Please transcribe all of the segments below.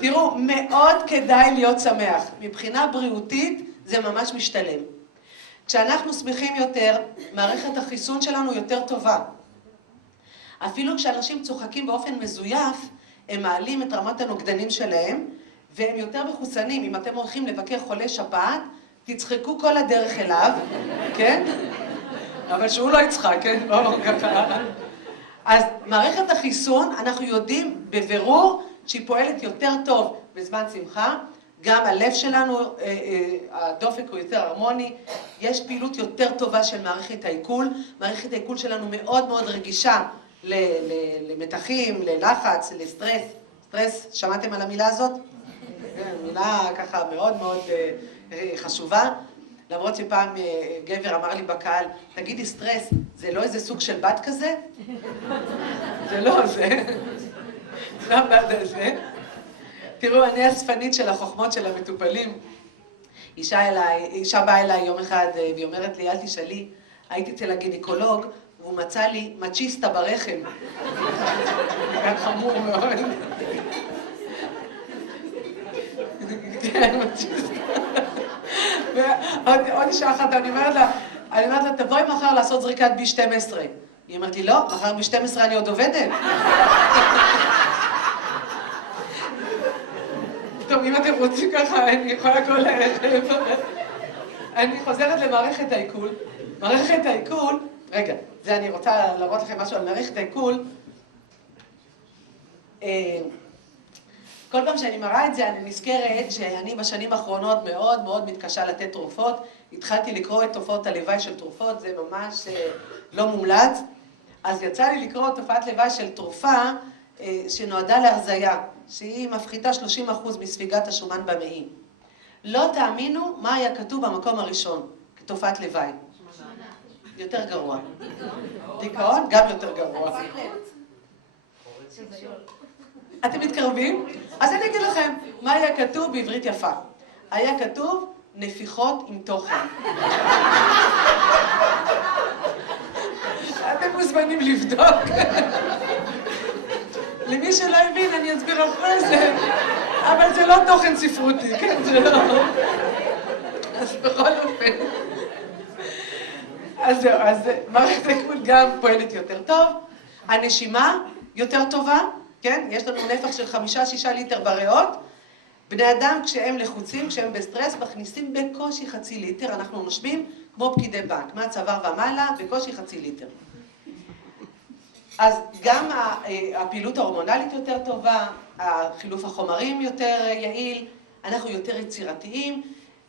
תראו, מאוד כדאי להיות שמח. מבחינה בריאותית זה ממש משתלם. כשאנחנו שמחים יותר, מערכת החיסון שלנו יותר טובה. אפילו כשאנשים צוחקים באופן מזויף, הם מעלים את רמת הנוגדנים שלהם, והם יותר מחוסנים. אם אתם הולכים לבקר חולה שפעת, תצחקו כל הדרך אליו, כן? אבל שהוא לא יצחק, כן? לא, ככה. אז מערכת החיסון, אנחנו יודעים בבירור שהיא פועלת יותר טוב בזמן שמחה. גם הלב שלנו, הדופק הוא יותר הרמוני. יש פעילות יותר טובה של מערכת העיכול. מערכת העיכול שלנו מאוד מאוד רגישה למתחים, ללחץ, לסטרס. סטרס, שמעתם על המילה הזאת? מילה ככה מאוד מאוד חשובה. למרות שפעם גבר אמר לי בקהל, תגידי סטרס, זה לא איזה סוג של בת כזה? זה לא זה. לא הבת הזה. תראו, אני הספנית של החוכמות של המטופלים. אישה באה אליי יום אחד והיא אומרת לי, אל תשאלי, הייתי אצל הגינקולוג, והוא מצא לי מצ'יסטה ברחם. זה כאן חמור מאוד. כן, מצ'יסטה. ועוד אישה אחת, אני אומרת לה, תבואי מחר לעשות זריקת B12. היא אומרת לי, לא, מחר B12 אני עוד עובדת. טוב, אם אתם רוצים ככה, אני יכולה כל הערב. אני חוזרת למערכת העיכול. מערכת העיכול, רגע, זה אני רוצה להראות לכם משהו על מערכת העיכול. כל פעם שאני מראה את זה, אני נזכרת שאני בשנים האחרונות מאוד מאוד מתקשה לתת תרופות. התחלתי לקרוא את תופעות הלוואי של תרופות, זה ממש לא מומלץ. אז יצא לי לקרוא את תופעת לוואי של תרופה שנועדה להרזיה, שהיא מפחיתה 30% מספיגת השומן במעי. לא תאמינו מה היה כתוב במקום הראשון, כתופעת לוואי. יותר גרוע. דיכאון? גם יותר גרוע. אתם מתקרבים? אז אני אגיד לכם, מה היה כתוב בעברית יפה? היה כתוב נפיחות עם תוכן. אתם מוזמנים לבדוק. למי שלא הבין, אני אסביר אחרי זה. אבל זה לא תוכן ספרותי, כן? זה לא. אז בכל אופן. אז זהו, אז מערכת העיכול גם פועלת יותר טוב. הנשימה יותר טובה. כן? יש לנו נפח של 5-6 ליטר בריאות. בני אדם, כשהם לחוצים, כשהם בסטרס, מכניסים בקושי חצי ליטר. אנחנו נושמים כמו פקידי בנק, מהצוואר ומעלה, בקושי חצי ליטר. אז גם הפעילות ההורמונלית יותר טובה, החילוף החומרים יותר יעיל, אנחנו יותר יצירתיים,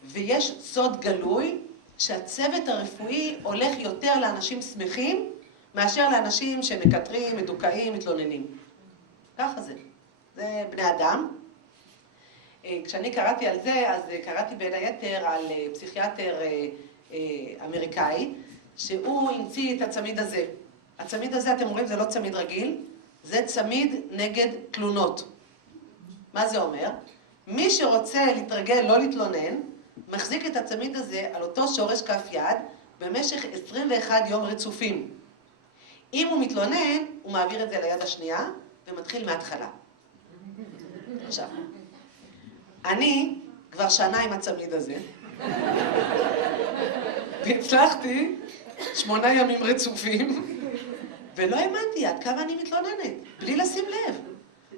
ויש סוד גלוי שהצוות הרפואי הולך יותר לאנשים שמחים, מאשר לאנשים שמקטרים, מדוכאים, מתלוננים. ככה זה. זה בני אדם. כשאני קראתי על זה, אז קראתי בין היתר על פסיכיאטר אמריקאי, שהוא המציא את הצמיד הזה. הצמיד הזה, אתם רואים, זה לא צמיד רגיל, זה צמיד נגד תלונות. מה זה אומר? מי שרוצה להתרגל, לא להתלונן, מחזיק את הצמיד הזה על אותו שורש כף יד במשך 21 יום רצופים. אם הוא מתלונן, הוא מעביר את זה ליד השנייה, ומתחיל מההתחלה. עכשיו, אני כבר שנה עם הצמיד הזה, והצלחתי 8 ימים רצופים, ולא האמנתי עד כמה אני מתלוננת, בלי לשים לב.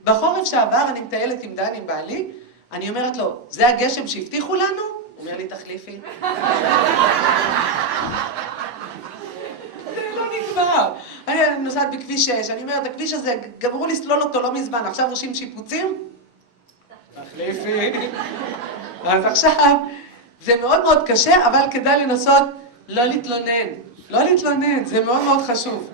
בחורף שעבר אני מטיילת עם דני, עם בעלי, אני אומרת לו, זה הגשם שהבטיחו לנו? הוא אומר לי, תחליפי. זה לא נגמר. אני נוסעת בכביש 6, אני אומרת, הכביש הזה, גמרו לסלול אותו לא מזמן, עכשיו עושים שיפוצים? תחליפי. אז עכשיו, זה מאוד מאוד קשה, אבל כדאי לנסות לא להתלונן. לא להתלונן, זה מאוד מאוד חשוב.